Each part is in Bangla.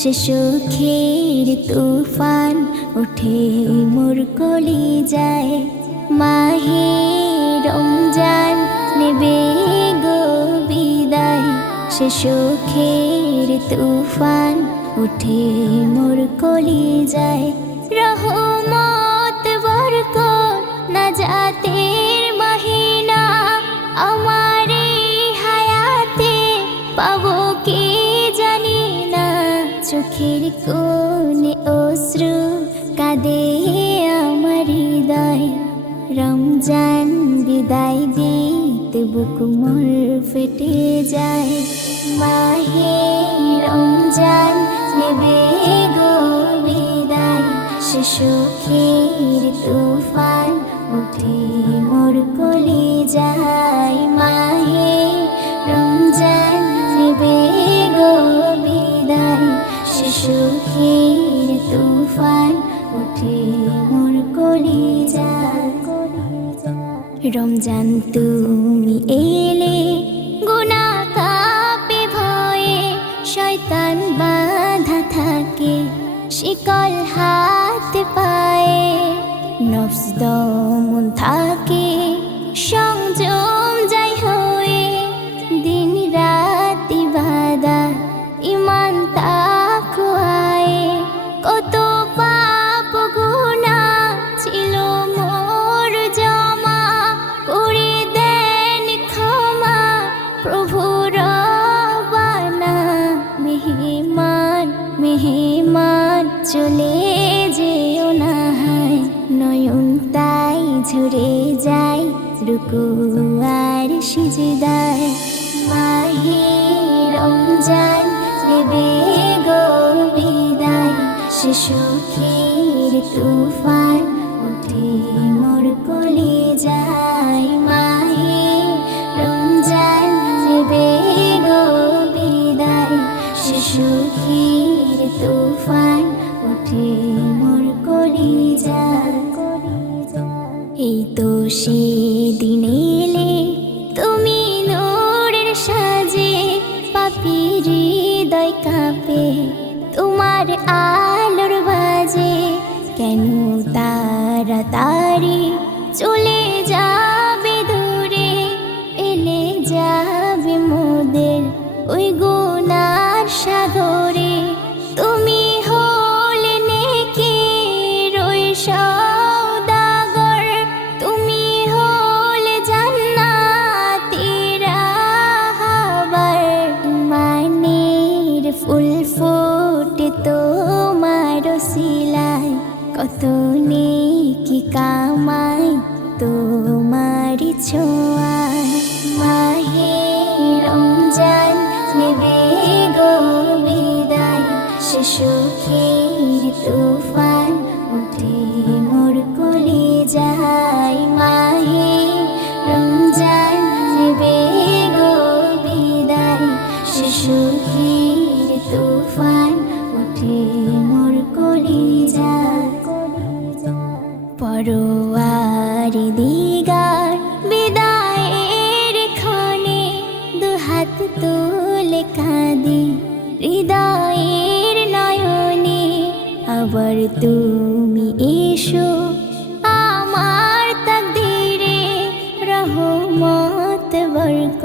সে সুখের তুফান উঠে মোর কলিজায়। মাহে রমজান নেবে গো বিদায়, সে সুখের তুফান উঠে মোর কলিজায়। রহমত বরকত নাজাতের মহিনা আমার এই হায়াতে পাবো কি জানি না। চোখের কোণে অশ্রু কাঁদে আমার হৃদয়, রমজান বিদায় দিতে বুক মোর ফেটে যায়। মাহে রমজান নেবে গো বিদায়, সে সুখের তুফান উঠে মোর কলিজায়। মাহে রমজান নেবে গো বিদায়, সে সুখের তুফান উঠে মোর কলিজায়। রমজান তুমি এলে গুনাহ কাঁপে ভয়ে, শয়তান বাঁধা থাকে শিকল হাতে পায়ে। নফস দমন থাকে সংযম যাই হয়ে, দিন রাত ইবাদত ঈমান তাকওয়ায়। কত পাপ গুনাহ ছিল মোর জমা, করে দেন ক্ষমা প্রভু রব্বানা। মেহমান মেহমান চলে যেও না হায়, নয়ন তাই ঝরে যায় রুকু আর সিজদায়। মাহে রমজান নেবে গো বিদায়, সে সুখের তুফান উঠে মোর কলিজায়। মাহে রমজান নেবে গো বিদায়, সে সুখের তুফান উঠে মোর কলিজায়। এই তো সেদিন এলে তুমি নূরের সাজে, পাপীর হৃদয় কাঁপে তোমার আলোর বাজে। কেন তাড়াতাড়ি চলে যাবে দূরে, এলে যাবে মোদের ওই গুনার সাগরে। তুমি হলে নেকির ওই সওদাগর, তুমি হলে জান্নাতের রাহবার। মানের ফুল ফোটে তোমার ওসিলায়, কত নেকি কামাই তোমার ছোঁয়ায়। মাহে রমজান নেবে গো বিদায়, সে সুখের তুফান উঠে মোর কলিজায়। মাহে রমজান নেবে গো বিদায়, সে সুখের তুফান উঠে মোর কলিজায়। পরোয়ারি দিগার বিদায়ের ক্ষণে দুহাত তুলে কাঁদি হৃদয়ের নয়নে। আবার তুমি এসো আমার তাকদীরে, রহমত বরকত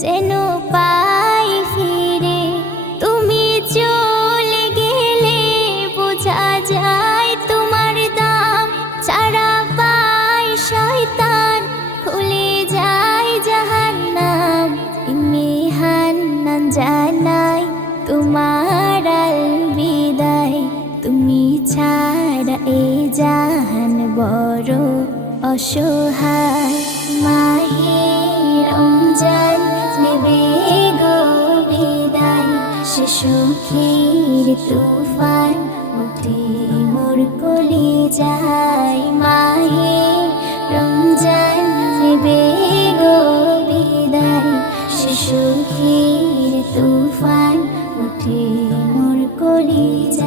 যেন পাই ফিরে। তুমি চলে গেলে বোঝা যায় তোমার দাম, ছাড়া পায় শয়তান খুলে যায় জাহান্নাম। মেহান্নান জানাই তোমার আল বিদায়, তুমি ছাড়া এ জাহান বড় অসহায়। মাহে রমজান নেবে গো বিদায়, সে সুখের তুফান উঠে মোর কলিজায়। মাহে রমজান নেবে গো বিদায়, সে সুখের তুফান উঠে মোর কলিজায়।